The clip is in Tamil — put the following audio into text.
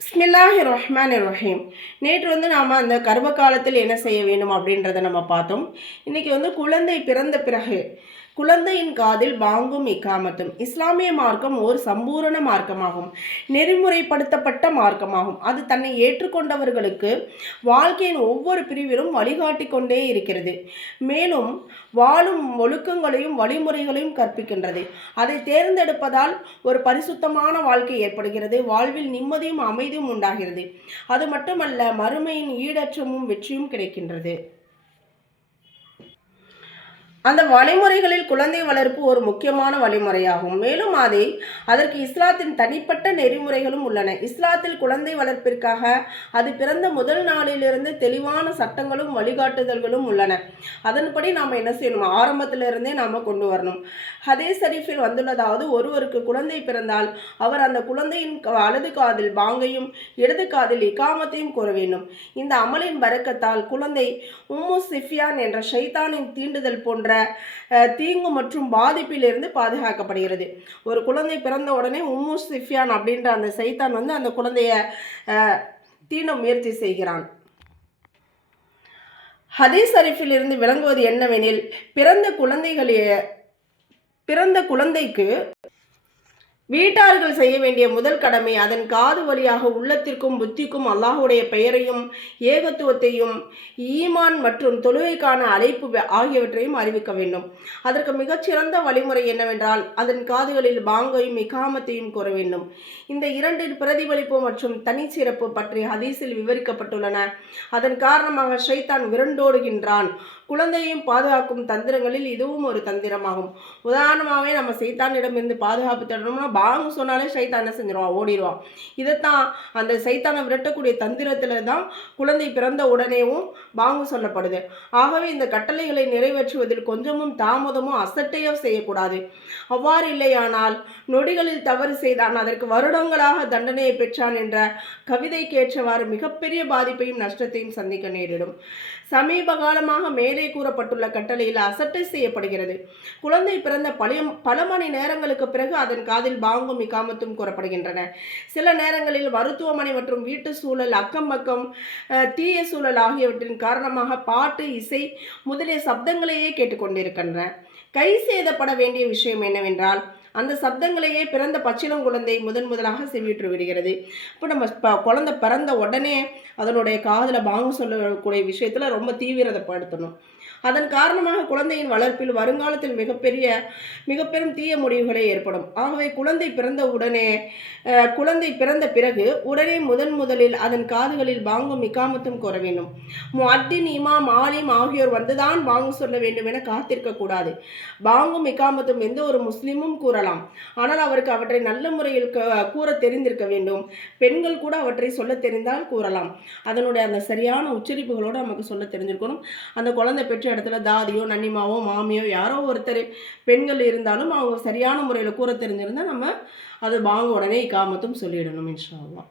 பிஸ்மில்லாஹிர் ரஹ்மானிர் ரஹீம். நேற்று நாம் அந்த கர்ப்ப காலத்தில் என்ன செய்ய வேண்டும் அப்படின்றத நம்ம பார்த்தோம். இன்றைக்கி குழந்தை பிறந்த பிறகு குழந்தையின் காதில் பாங்கும் இக்காமத்தும். இஸ்லாமிய மார்க்கம் ஒரு சம்பூரண மார்க்கமாகும், நெறிமுறைப்படுத்தப்பட்ட மார்க்கமாகும். அது தன்னை ஏற்றுக்கொண்டவர்களுக்கு வாழ்க்கையின் ஒவ்வொரு பிரிவிலும் வழிகாட்டி கொண்டே இருக்கிறது. மேலும் வாழும் ஒழுக்கங்களையும் வழிமுறைகளையும் கற்பிக்கின்றது. அதை தேர்ந்தெடுப்பதால் ஒரு பரிசுத்தமான வாழ்க்கை ஏற்படுகிறது, வாழ்வில் நிம்மதியும் அமைதியும் உண்டாகிறது. அது மட்டுமல்ல, மறுமையின் ஈடற்றமும் வெற்றியும் கிடைக்கின்றது. அந்த வழிமுறைகளில் குழந்தை வளர்ப்பு ஒரு முக்கியமான வழிமுறையாகும். மேலும் அதற்கு இஸ்லாத்தின் தனிப்பட்ட நெறிமுறைகளும் உள்ளன. இஸ்லாத்தில் குழந்தை வளர்ப்பிற்காக அது பிறந்த முதல் நாளிலிருந்து தெளிவான சட்டங்களும் வழிகாட்டுதல்களும் உள்ளன. அதன்படி நாம் என்ன செய்யணும்? ஆரம்பத்திலிருந்தே நாம் கொண்டு வரணும். ஹதீஸ் ஷரீஃபில் வந்துள்ளதாவது, ஒருவருக்கு குழந்தை பிறந்தால் அவர் அந்த குழந்தையின் வலது காதில் பாங்கையும் இடது காதில் இகாமத்தையும் கூற வேண்டும். இந்த அமலின் பரக்கத்தால் குழந்தை உம்மு சிஃபியான் என்ற ஷைத்தானின் தீண்டுதல் போன்ற தீங்கு மற்றும் பாதிப்பிலிருந்து பாதுகாக்கப்படுகிறது. ஒரு குழந்தை பிறந்த உடனே உம்மு சிஃபியான் அப்படின்ற அந்த சைத்தான் அந்த குழந்தைய தீண்ட முயற்சி செய்கிறான். ஹதீஸ் ஷரீஃபில் இருந்து விளங்குவது என்னவெனில், பிறந்த குழந்தைக்கு வீட்டார்கள் செய்ய வேண்டிய முதல் கடமை அதன் காது வழியாக உள்ளத்திற்கும் புத்திக்கும் அல்லாஹுடைய பெயரையும் ஏகத்துவத்தையும் ஈமான் மற்றும் தொழுகைக்கான அழைப்பு ஆகியவற்றையும் அறிவிக்க வேண்டும். அதற்கு மிகச்சிறந்த வழிமுறை என்னவென்றால் அதன் காதுகளில் பாங்கையும் இகாமத்தையும் கூற வேண்டும். இந்த இரண்டின் பிரதிபலிப்பு மற்றும் தனிச்சிறப்பு பற்றி ஹதீஸில் விவரிக்கப்பட்டுள்ளன. அதன் காரணமாக ஷைத்தான் விரண்டோடுகின்றான். குழந்தையையும் பாதுகாக்கும் தந்திரங்களில் இதுவும் ஒரு தந்திரமாகும். உதாரணமாகவே நம்ம சைத்தானிடமிருந்து பாதுகாப்பு தரணும்னா பாங்கு சொன்னாலே சைத்தான் என்ன செஞ்சிருவான்? ஓடிடுவான். இதைத்தான் அந்த சைத்தானை விரட்டக்கூடிய தந்திரத்தில் தான் குழந்தை பிறந்த உடனேவும் பாங்கு சொல்லப்படுது. ஆகவே இந்த கட்டளைகளை நிறைவேற்றுவதில் கொஞ்சமும் தாமதமோ அசட்டையோ செய்யக்கூடாது. அவ்வாறு இல்லையானால் நொடிகளில் தவறு செய்தான் அதற்கு வருடங்களாக தண்டனையை பெற்றான் என்ற கவிதைக்கேற்றவாறு மிகப்பெரிய பாதிப்பையும் நஷ்டத்தையும் சந்திக்க நேரிடும். சமீப காலமாக மேலே கூறப்பட்டுள்ள கட்டளையில் அசட்டை செய்யப்படுகிறது. குழந்தை பிறந்த பல மணி நேரங்களுக்கு பிறகு அதன் காதில் பாங்கும் இகாமத்தும் கூறப்படுகின்றன. சில நேரங்களில் மருத்துவமனை மற்றும் வீட்டு சூழல், அக்கம் பக்கம் தீய சூழல் ஆகியவற்றின் காரணமாக பாட்டு, இசை முதலிய சப்தங்களையே கேட்டுக்கொண்டிருக்கின்றன. கை செய்தப்பட வேண்டிய விஷயம் என்னவென்றால், அந்த சப்தங்களையே பிறந்த பச்சிளம் குழந்தை முதலாக செவியுற்று விடுகிறது. இப்போ நம்ம குழந்தை பிறந்த உடனே அதனுடைய காதில் பாங்கு சொல்லக்கூடிய விஷயத்தில் ரொம்ப தீவிரப்படுத்தணும். அதன் காரணமாக குழந்தையின் வளர்ப்பில் வருங்காலத்தில் மிகப்பெரும் தீய முடிவுகளே ஏற்படும். ஆகவே குழந்தை பிறந்த பிறகு உடனே முதலில் அதன் காதுகளில் பாங்கும் இகாமத்தும் கூற வேண்டும். முஅத்தின், இமாம், ஆலிம் ஆகியோர் வந்துதான் பாங்கு சொல்ல வேண்டும் என காத்திருக்க கூடாது. பாங்கும் இகாமத்தும் எந்த ஒரு முஸ்லிமும் கூறலாம். ஆனால் அவருக்கு அவற்றை நல்ல முறையில் கூற தெரிந்திருக்க வேண்டும். பெண்கள் கூட அவற்றை சொல்ல தெரிந்தால் கூறலாம். அதனுடைய அந்த சரியான உச்சரிப்புகளோடு நமக்கு சொல்ல தெரிஞ்சிருக்கணும். அந்த குழந்தை பெற்ற இடத்துல தாதியோ நன்னிமாவோ மாமியோ யாரோ ஒருத்தர் பெண்கள் இருந்தாலும் அவங்க சரியான முறையில் கூற தெரிஞ்சிருந்தால் நம்ம அது பாங்க உடனே இகாமத்தும் சொல்லிடணும் இன்ஷா அல்லாஹ்.